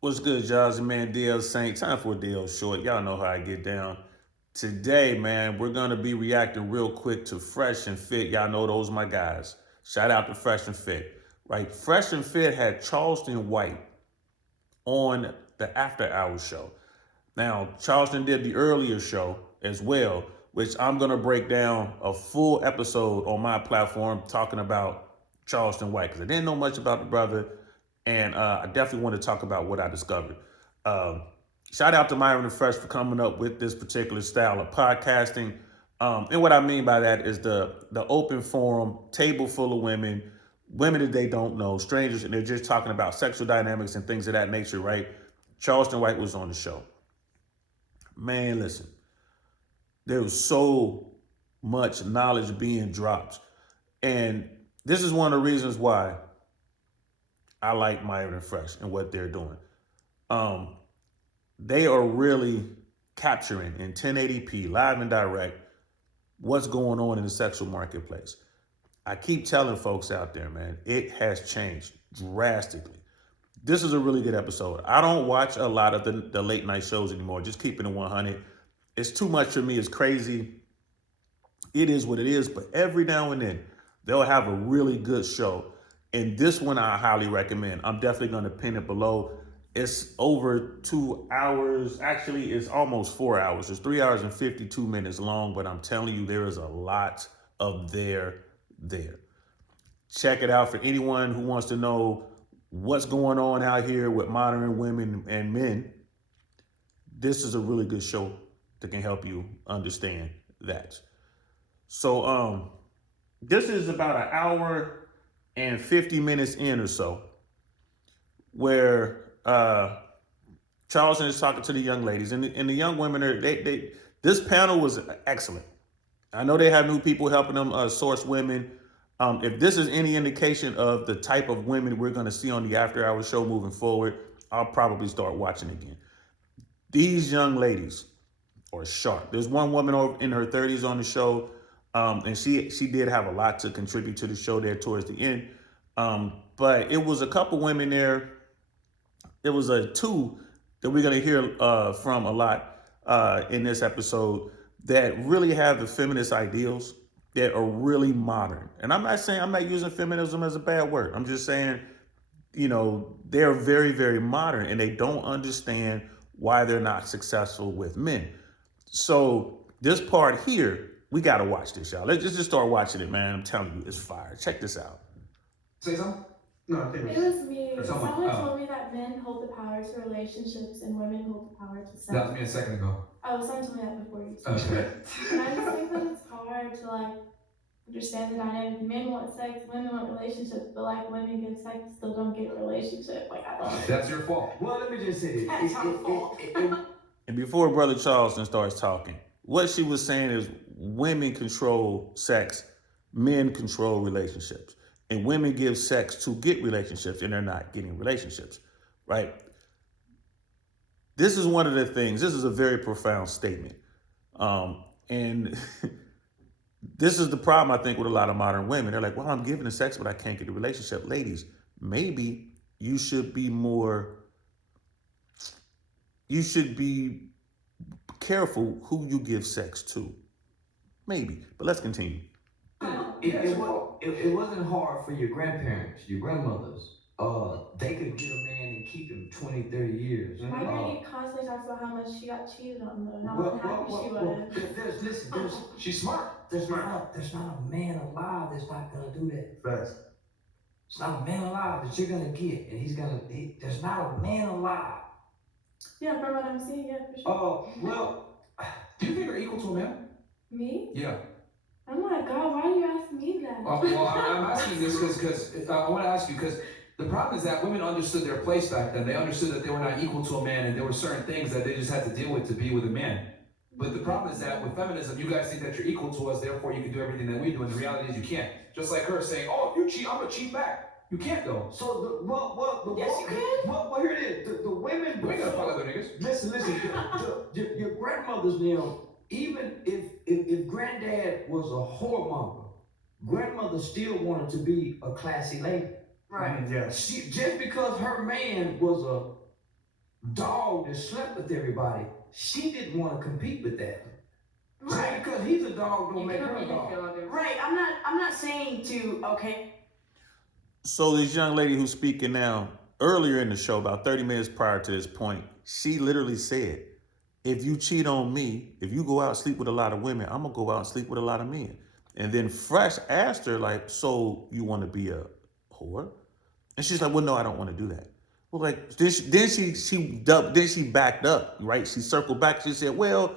What's good, y'all? It's your man DL Saint. Time for a DL short. Y'all know how I get down. Today, man, we're gonna be reacting real quick to Fresh and Fit. Y'all know those are my guys. Shout out to Fresh and Fit. Right? Fresh and Fit had Charleston White on the After Hours show. Now, Charleston did the earlier show as well, which I'm gonna break down a full episode on my platform talking about Charleston White because I didn't know much about the brother, and I definitely want to talk about what I discovered. Um, Shout out to Myron and Fresh for coming up with this particular style of podcasting. And what I mean by that is the open forum, table full of women, women that they don't know, strangers, and they're just talking about sexual dynamics and things of that nature, right? Charleston White was on the show. Man, listen, there was so much knowledge being dropped. And this is one of the reasons why I like Myron and Fresh and what they're doing. Um, they are really capturing in 1080p, live and direct, what's going on in the sexual marketplace. I keep telling folks out there, man, it has changed drastically. This is a really good episode. I don't watch a lot of the late night shows anymore, just keeping it 100. It's too much for me. It's crazy. It is what it is. But every now and then, they'll have a really good show. And this one I highly recommend. I'm definitely going to pin it below. It's over 2 hours. Actually, it's almost 4 hours. It's 3 hours and 52 minutes long. But I'm telling you, there is a lot of there. Check it out for anyone who wants to know what's going on out here with modern women and men. This is a really good show that can help you understand that. So this is about an hour and 50 minutes in or so, where Charleston is talking to the young ladies, and the young women are they this panel was excellent. I know they have new people helping them source women. If this is any indication of the type of women we're going to see on the After Hours show moving forward, I'll probably start watching again. These young ladies are sharp. There's one woman over in her 30s on the show, and she did have a lot to contribute to the show there towards the end. But it was a couple women there. It was a two that we're gonna hear from a lot in this episode that really have the feminist ideals that are really modern. And I'm not using feminism as a bad word. I'm just saying, they're very, very modern and they don't understand why they're not successful with men. So this part here, we gotta watch this, y'all. Let's just start watching it, man. I'm telling you, it's fire. Check this out. Say something? No, I think It was me. Someone. Someone told me that men hold the power to relationships and women hold the power to sex. That was me a second ago. Oh, someone told me that before you. Okay. And I just think that it's hard to understand the dynamic. Men want sex, women want relationships, but women get sex, still don't get a relationship. I don't. That's your fault. Well, let me just say this. That's my fault. And before Brother Charleston starts talking, what she was saying is women control sex, men control relationships. And women give sex to get relationships, and they're not getting relationships, right? This is one of the things, this is a very profound statement. And this is the problem, I think, with a lot of modern women. They're like, well, I'm giving the sex, but I can't get a relationship. Ladies, maybe you should be careful who you give sex to. Maybe, but let's continue. It wasn't hard for your grandparents, your grandmothers. They could get a man and keep him 20, 30 years. My granny constantly talks about how much she got cheated on, though, and how unhappy she was. Listen, She's smart. there's not a man alive that's not gonna do that. Facts. It's not a man alive that you're gonna get, and there's not a man alive. Yeah, from what I'm seeing, yeah, for sure. Well, Do you think you're equal to a man? Me? Yeah. Oh my God, why do you ask me that? Well, I'm asking this because I want to ask you because the problem is that women understood their place back then. They understood that they were not equal to a man, and there were certain things that they just had to deal with to be with a man. But the problem is that with feminism, you guys think that you're equal to us, therefore you can do everything that we do, and the reality is you can't. Just like her saying, "Oh, if you cheat, I'm gonna cheat back." You can't though. so Yes, you can. Well, here it is. The women. We ain't gotta fuck other niggas. Listen. Your grandmothers now. Even if granddad was a whoremonger, grandmother still wanted to be a classy lady. Right. Yeah. She just because her man was dog that slept with everybody, she didn't want to compete with that. Right. Because he's a dog, don't You make get her what a you dog. feel, dude. Right. I'm not saying to okay. So this young lady who's speaking now, earlier in the show, about 30 minutes prior to this point, she literally said, if you cheat on me, if you go out and sleep with a lot of women, I'm gonna go out and sleep with a lot of men. And then Fresh asked her, like, so you want to be a whore? And she's like, well, no, I don't want to do that. Well, like then she backed up, right? She circled back. She said, well,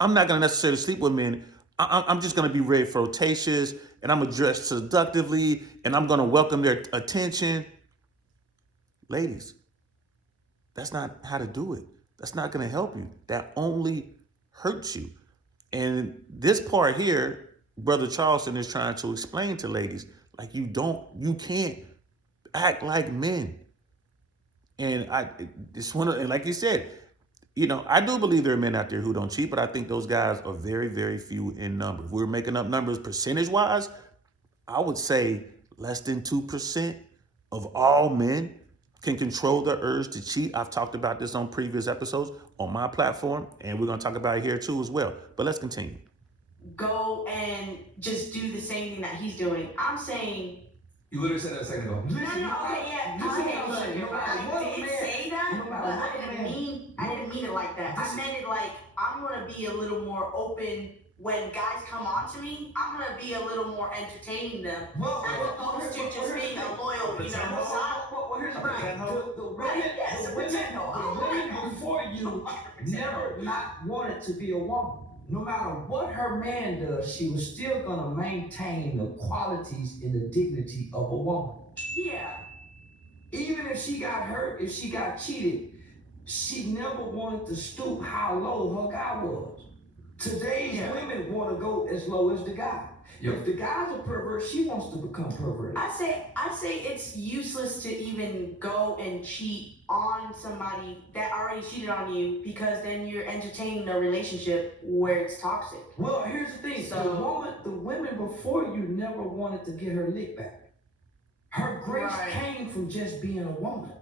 I'm not gonna necessarily sleep with men. I'm just gonna be very flirtatious, and I'm gonna dress seductively, and I'm gonna welcome their attention. Ladies, that's not how to do it. That's not gonna help you. That only hurts you. And this part here, Brother Charleston is trying to explain to ladies, like you can't act like men. And and like you said, I do believe there are men out there who don't cheat, but I think those guys are very, very few in number. If we were making up numbers percentage wise, I would say less than 2% of all men can control the urge to cheat. I've talked about this on previous episodes on my platform, and we're going to talk about it here too as well. But let's continue. Go and just do the same thing that he's doing. I'm saying. You literally said that a second ago. No, okay, yeah. Okay, look, I did say that, but I didn't mean it like that. I meant it like I'm gonna be a little more open when guys come on to me. I'm gonna be a little more entertaining them, as opposed to just being a loyal, here's the Right. The women before you never not wanted to be a woman. No matter what her man does, she was still gonna maintain the qualities and the dignity of a woman. Yeah. Even if she got hurt, if she got cheated, she never wanted to stoop how low her guy was. Today's women want to go as low as the guy. Yep. If the guy's a pervert, she wants to become perverted. I say it's useless to even go and cheat on somebody that already cheated on you, because then you're entertaining a relationship where it's toxic. Well, here's the thing. The women before you never wanted to get her lick back. Her grace came from just being a woman.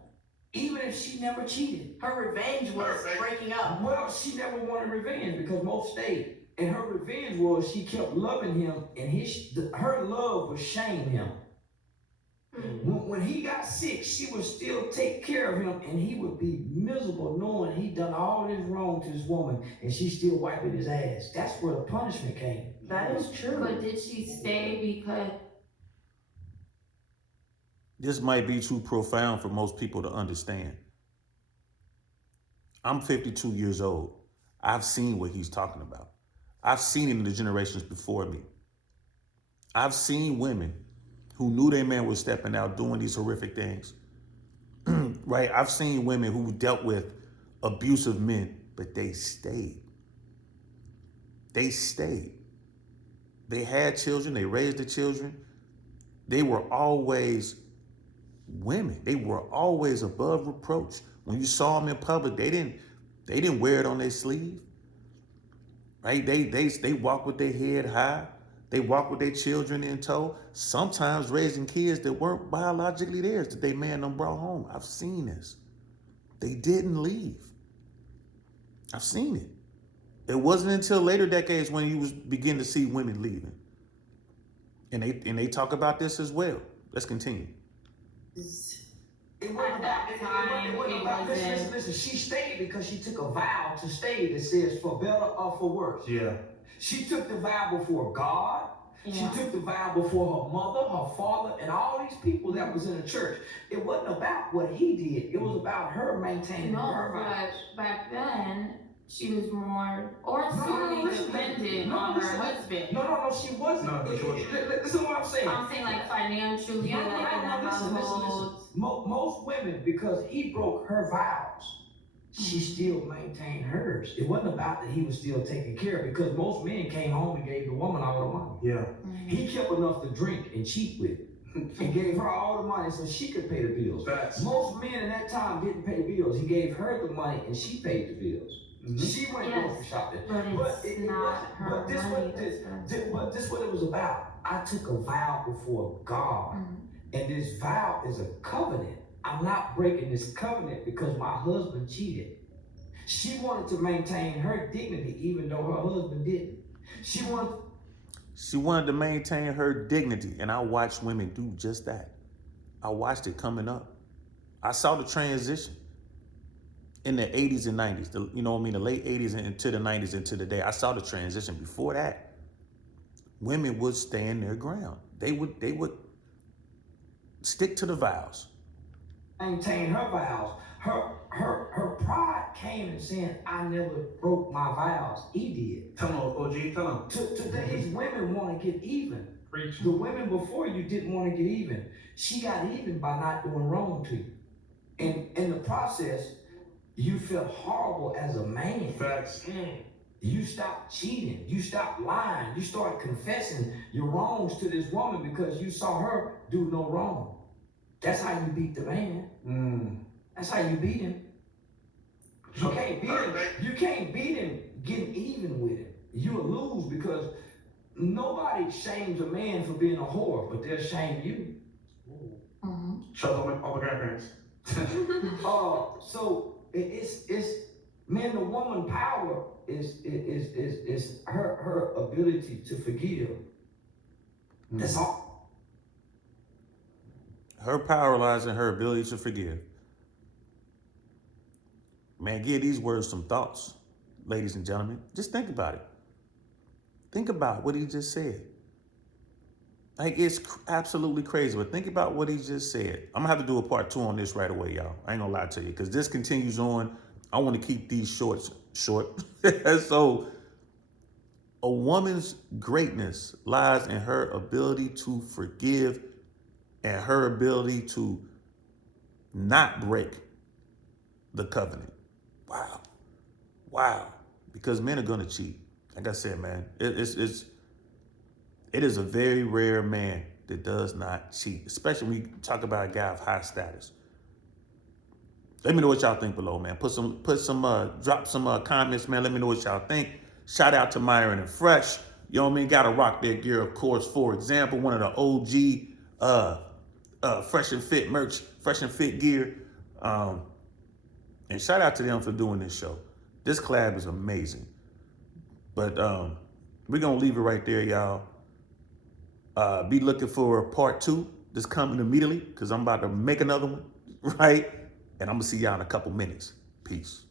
Even if she never cheated. Her revenge was breaking up. Well, she never wanted revenge because most stayed. And her revenge was she kept loving him, and her love would shame him. When he got sick, she would still take care of him, and he would be miserable knowing he'd done all this wrong to this woman, and she's still wiping his ass. That's where the punishment came. That is true. But did she stay because? This might be too profound for most people to understand. I'm 52 years old. I've seen what he's talking about. I've seen it in the generations before me. I've seen women who knew their man was stepping out doing these horrific things. Right? I've seen women who dealt with abusive men, but they stayed. They stayed. They had children. They raised the children. They were always women. They were always above reproach. When you saw them in public, they didn't wear it on their sleeve. Right? They walk with their head high. They walk with their children in tow. Sometimes raising kids that weren't biologically theirs, that they man them brought home. I've seen this. They didn't leave. I've seen it. It wasn't until later decades when you begin to see women leaving. And they talk about this as well. Let's continue. Listen, she stayed because she took a vow to stay that says for better or for worse. Yeah. She took the vow before God. Yeah. She took the vow before her mother, her father, and all these people that was in the church. It wasn't about what he did. It was about her maintaining her vows. But back then, she was more solely dependent on her husband. No, she wasn't. No, she wasn't. Listen to what I'm saying. I'm saying like financially, like in the household. Most women, because he broke her vows, she still maintained hers. It wasn't about that he was still taking care of, because most men came home and gave the woman all the money. Yeah. He kept enough to drink and cheat with and gave her all the money so she could pay the bills. Facts. Most men in that time didn't pay the bills. He gave her the money and she paid the bills. She went grocery shopping. But it's not her money. But this what it was about. I took a vow before God. And this vow is a covenant. I'm not breaking this covenant because my husband cheated. She wanted to maintain her dignity even though her husband didn't. She wanted to maintain her dignity, and I watched women do just that. I watched it coming up. I saw the transition in the 80s and 90s, the late 80s and into the 90s into the day. I saw the transition. Before that, women would stand their ground. They would stick to the vows. Maintain her vows. Her pride came and saying, I never broke my vows. He did. Tell him, OG, tell him. Today's women want to get even. Preach. The women before you didn't want to get even. She got even by not doing wrong to you. And in the process, you felt horrible as a man. Facts. You stopped cheating. You stopped lying. You started confessing your wrongs to this woman because you saw her do no wrong. That's how you beat the man. That's how you beat him. You can't beat him. You can't beat him getting even with him. You'll lose because nobody shames a man for being a whore, but they'll shame you. Shout out all my grandparents. So it's man, the woman power is her ability to forgive. That's all. Her power lies in her ability to forgive. Man, give these words some thoughts, ladies and gentlemen. Just think about it. Think about what he just said. Like, it's absolutely crazy, but think about what he just said. I'm gonna have to do a part 2 on this right away, y'all. I ain't gonna lie to you, because this continues on. I want to keep these short. So, a woman's greatness lies in her ability to forgive and her ability to not break the covenant. Wow. Because men are gonna cheat. Like I said, man, it is a very rare man that does not cheat, especially when you talk about a guy of high status. Let me know what y'all think below, man. Drop some comments, man. Let me know what y'all think. Shout out to Myron and Fresh. You know what I mean? Gotta rock their gear, of course. For example, one of the OG Fresh and Fit merch, Fresh and Fit gear. And shout out to them for doing this show. This collab is amazing. But we're gonna leave it right there, y'all. Be looking for part 2 that's coming immediately, because I'm about to make another one, right? And I'm gonna see y'all in a couple minutes. Peace.